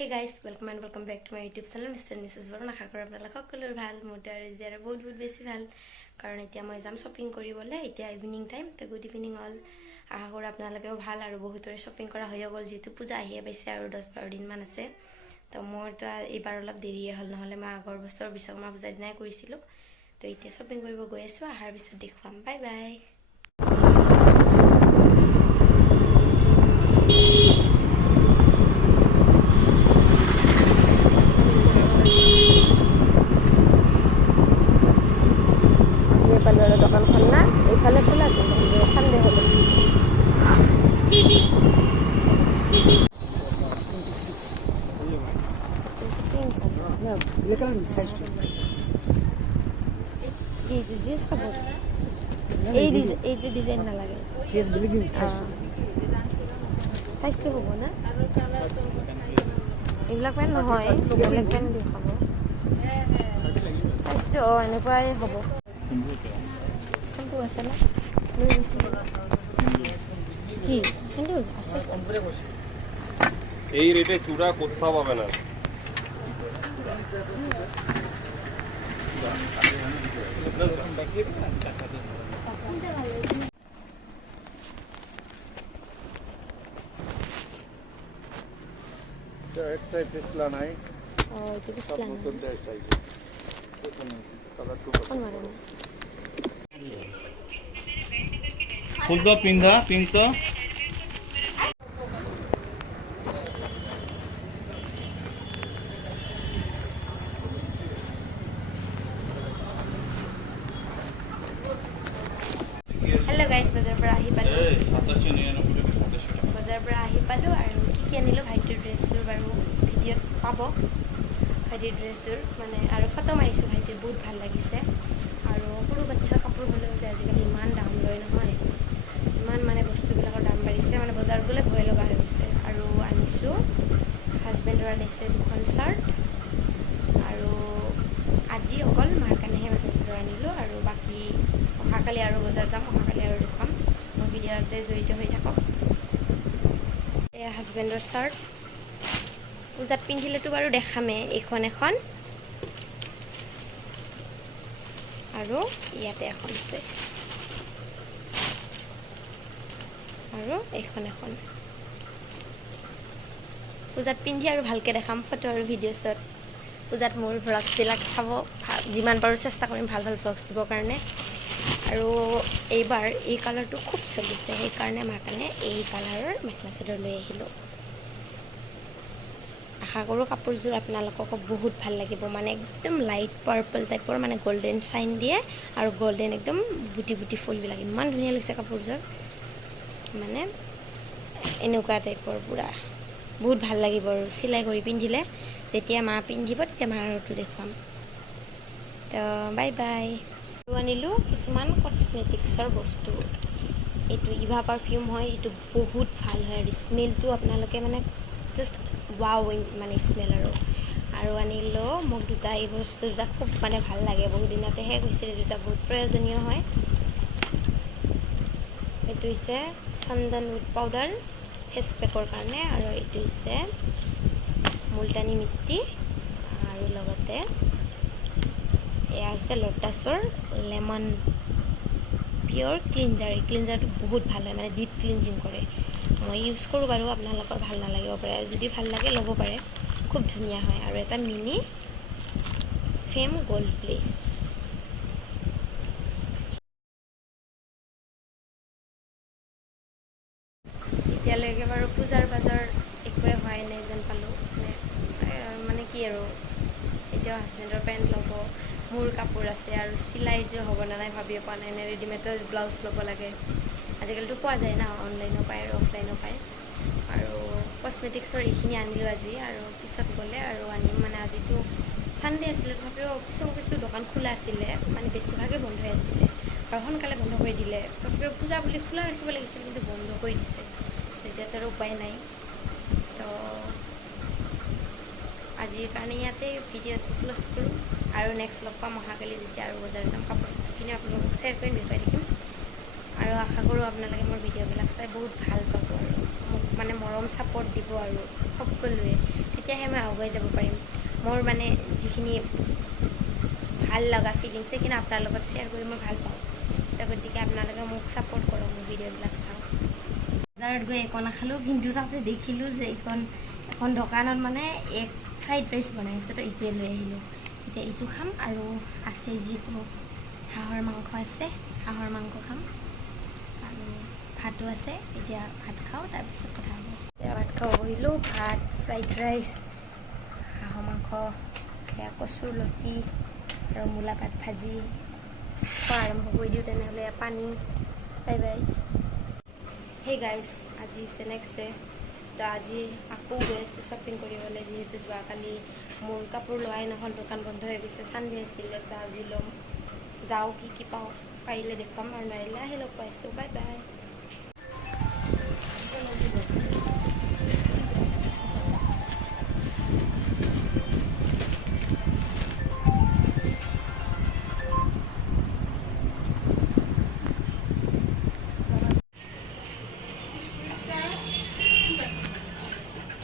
Hey guys, welcome back to my YouTube channel Mr. and Mrs. Varun. আশা কৰোঁ আপোনালোক সকলোৰে ভাল, মোৰ আৰু জিয়াৰ বহুত বেছি ভাল কাৰণ এতিয়া মই যাম শ্বপিং কৰিবলৈ। এতিয়া ইভিনিং টাইম, তো গুড ইভিনিং অল। আশা কৰোঁ আপোনালোকেও ভাল আৰু বহুতৰে শ্বপিং কৰা হৈ গ'ল, যিহেতু পূজা আহিয়ে পাইছে আৰু 10-12 দিনমান আছে। তো মোৰতো এইবাৰ অলপ দেৰিয়ে হ'ল, নহ'লে মই আগৰ বছৰ বিশ্বকৰ্মা পূজাৰ দিনাই কৰিছিলোঁ। তো এতিয়া শ্বপিং কৰিব গৈ আছোঁ, অহাৰ পিছত দেখুৱাম। Bye bye. দোকানখন না এইফালে খোলা কিন্তু সানডে হলো জিন্স কাপড় এই যে ডিজাইন না লাগে সাইজটো হ'ব না এইবিলাক পেন নহয়, বেলেগ পেন দেখাব সাইজটো এনেকুৱাই হ'ব। আছে না কি কিন্তু আছে এই রেটে চূড়া কোথাও পাবে না। একটা টেসলা নাই ও এটা টেসলা নতুন দেশ চাইছে কালার টু ফুল তো পিঙ্গা পিঙ্ক তো हेलो गाइस, बजार पर आही पालो। 2799 টাকা बजार पर आही पालो আৰু কি আনিলো ভাইটিৰ ড্ৰেছৰ বাৰু ভিডিঅ'ত পাব। ভাইটিৰ ড্ৰেছৰ মানে আৰু ফটো মাৰিছোঁ, ভাইটিৰ বহুত ভাল লাগিছে। আৰু সৰু বাচ্চাৰ কাপোৰ হ'লেও যে আজিকালি ইমান দাম লয় নহয়, ইমান মানে বস্তুবিলাকৰ দাম বাঢ়িছে, মানে বজাৰ গ'লে ভয় লগা হৈ গৈছে। আৰু আনিছোঁ, হাজবেণ্ডৰ আনিছে 2খন চাৰ্ট আৰু আজি অকল মাৰ কাৰণেহে মেখেলা চাদৰ আনিলোঁ। আৰু বাকী অহাকালি আৰু বজাৰ যাম, অহাকালি আৰু দেখুৱাম। মোৰ ভিডিঅ'তে জড়িত হৈ থাকক। এয়া হাজবেণ্ডৰ চাৰ্ট, পূজাত পিন্ধিলেতো বাৰু দেখামেই এখন আৰু ইয়াতে এখন আছে আৰু এইখন পূজাত পিন্ধি আৰু ভালকৈ দেখাম ফটো আৰু ভিডিঅ'ছত। পূজাত মোৰ ভ্লগছবিলাক চাব, যিমান পাৰোঁ চেষ্টা কৰিম ভাল ভ্লগছ দিবৰ কাৰণে। আৰু এইবাৰ এই কালাৰটো খুব চলিছে, সেইকাৰণে মাৰ কাৰণে এই কালাৰৰ মেখেলা চাদৰ লৈ আহিলোঁ। আশা কৰোঁ কাপোৰযোৰ আপোনালোককো বহুত ভাল লাগিব, মানে একদম লাইট পাৰ্পল টাইপৰ, মানে গল্ডেন চাইন দিয়ে আৰু গল্ডেন একদম বুটি ফুলবিলাক, ইমান ধুনীয়া লাগিছে কাপোৰযোৰ, মানে এনেকুৱা টাইপৰ পূৰা বহুত ভাল লাগিব। আৰু চিলাই কৰি পিন্ধিলে, যেতিয়া মা পিন্ধিব তেতিয়া মাৰটো দেখুৱাম। তো বাই বাই। আৰু আনিলোঁ কিছুমান কচমেটিক্সৰ বস্তু। এইটো ইভা পাৰফিউম হয়, এইটো বহুত ভাল হয় আৰু স্মেলটো আপোনালোকে মানে জাষ্ট ৱাও মানে স্মেল। আৰু আনিলোঁ মোক দুটা, এই বস্তু দুটা খুব মানে ভাল লাগে, বহুত দিনতে শেষ হৈছিল, এই দুটা বহুত প্ৰয়োজনীয় হয়। এইটো হৈছে চন্দন উড পাউডাৰ ফেচ পেকৰ কাৰণে, আৰু এইটো হৈছে মুলতানী মিট্টি, আৰু লগতে এয়া হৈছে লোটাছৰ লেমন পিয়ৰ ক্লিনজাৰ। এই ক্লিনজাৰটো বহুত ভাল হয়, মানে ডিপ ক্লিনজিং কৰে। মই ইউজ কৰোঁ বাৰু, আপোনালোকৰ ভাল নালাগিব পাৰে, আৰু যদি ভাল লাগে ল'ব পাৰে, খুব ধুনীয়া হয়। আৰু এটা মিনি ফেম গ'ল্ড প্লেচ। এতিয়ালৈকে বাৰু পূজাৰ বাজাৰ একোৱে হোৱাই নাই যেন পালোঁ, মানে কি আৰু এতিয়াও হাজবেণ্ডৰ পেণ্ট ল'ব, মোৰ কাপোৰ আছে, আৰু চিলাইটো হ'ব নে নাই ভাবিয়ে পোৱা নাই, নে ৰেডিমেডৰ ব্লাউজ ল'ব লাগে। আজিকালিতো পোৱা যায় না, অনলাইনো পায় আৰু অফলাইনো পায়। আৰু কচমেটিক্সৰ এইখিনি আনিলোঁ আজি, আৰু পিছত গ'লে আৰু আনিম। মানে আজিতো ছানডে আছিলে, তথাপিও কিছু দোকান খোলা আছিলে, মানে বেছিভাগে বন্ধ হৈ আছিলে আৰু সোনকালে বন্ধ কৰি দিলে। তথাপিও পূজা বুলি খোলা ৰাখিব লাগিছিল, কিন্তু বন্ধ কৰি দিছে, তেতিয়াতো আৰু উপায় নাই। তো আজিৰ কাৰণে ইয়াতে ভিডিঅ'টো ক্ল'জ কৰোঁ, আৰু নেক্সট লগ পাম অহাকালি, যেতিয়া আৰু বজাৰ যাম, কাপোৰ চাপোৰখিনি আপোনালোকক শ্বেয়াৰ কৰিম, দেখুৱাই থাকিম। আৰু আশা কৰোঁ আপোনালোকে মোৰ ভিডিঅ'বিলাক চাই বহুত ভাল পাব আৰু মোক মানে মৰম ছাপোৰ্ট দিব আৰু সকলোৱে, তেতিয়াহে মই আগুৱাই যাব পাৰিম মোৰ মানে যিখিনি ভাল লগা ফিলিংছ সেইখিনি আপোনাৰ লগত শ্বেয়াৰ কৰি মই ভাল পাওঁ তো গতিকে আপোনালোকে মোক ছাপোৰ্ট কৰক মোৰ ভিডিঅ'বিলাক চাওক বজাৰত গৈ একো নাখালোঁ কিন্তু তাতে দেখিলোঁ যে এখন দোকানত মানে এক ফ্ৰাইড ৰাইচ বনাই আছে তো এইটোৱে লৈ আহিলোঁ এতিয়া এইটো খাম আৰু আছে যিহেতু হাঁহৰ মাংস আছে হাঁহৰ মাংস খাম আৰু ভাতো আছে এতিয়া ভাত খাওঁ তাৰপিছত কথা হ'ব এতিয়া ভাত খাব বহিলোঁ ভাত ফ্ৰাইড ৰাইচ হাঁহৰ মাংস এতিয়া কচুৰ লতি আৰু মূলা পাত ভাজি খোৱা আৰম্ভ কৰি দিওঁ তেনেহ'লে পানী বাই বাই সেই গাইজ আজি হৈছে নেক্সট ডে তো আজি আকৌ গৈ আছোঁ শ্বপিং কৰিবলৈ যিহেতু যোৱাকালি মোৰ কাপোৰ লোৱাই নহ'ল দোকান বন্ধ হৈ গৈছে চানডে আছিলে তো আজি ল'ম যাওঁ কি পাওঁ পাৰিলে দেখুৱাম আৰু নোৱাৰিলে আহি লগ পাইছোঁ বাই বাই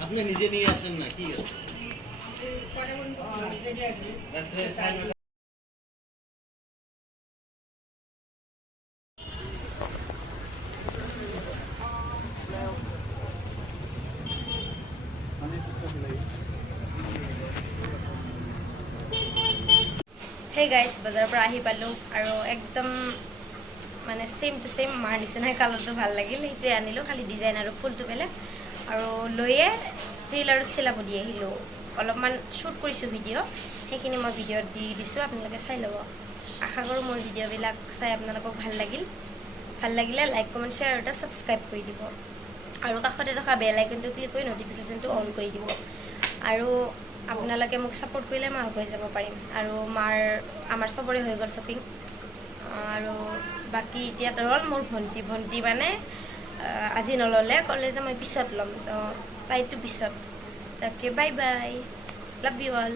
আপনি নিজে নিয়ে আসেন না কি আছে সেই গাইজ বজাৰৰ পৰা আহি পালোঁ আৰু একদম মানে ছেইম টু ছেইম মাৰ নিচিনাই কালাৰটো ভাল লাগিল সেইটোৱে আনিলোঁ খালি ডিজাইন আৰু ফুলটো বেলেগ আৰু লৈয়ে ৰীল আৰু চিলাব দি আহিলোঁ অলপমান শ্বুট কৰিছোঁ ভিডিঅ' সেইখিনি মই ভিডিঅ'ত দি দিছোঁ আপোনালোকে চাই ল'ব আশা কৰোঁ মোৰ ভিডিঅ'বিলাক চাই আপোনালোকক ভাল লাগিলে লাইক কমেণ্ট শ্বেয়াৰ আৰু এটা ছাবস্ক্ৰাইব কৰি দিব আৰু কাষতে থকা বেল আইকনটো ক্লিক কৰি নটিফিকেশ্যনটো অন কৰি দিব আৰু আপোনালোকে মোক ছাপোৰ্ট কৰিলে মই আগুৱাই যাব পাৰিম আৰু আমাৰ চবৰে হৈ গ'ল শ্বপিং আৰু বাকী এতিয়া ৰ'ল মোৰ ভণ্টি মানে আজি নল'লে ক'লে যে মই পিছত ল'ম তো তাইতো পিছত তাকে bye bye love you all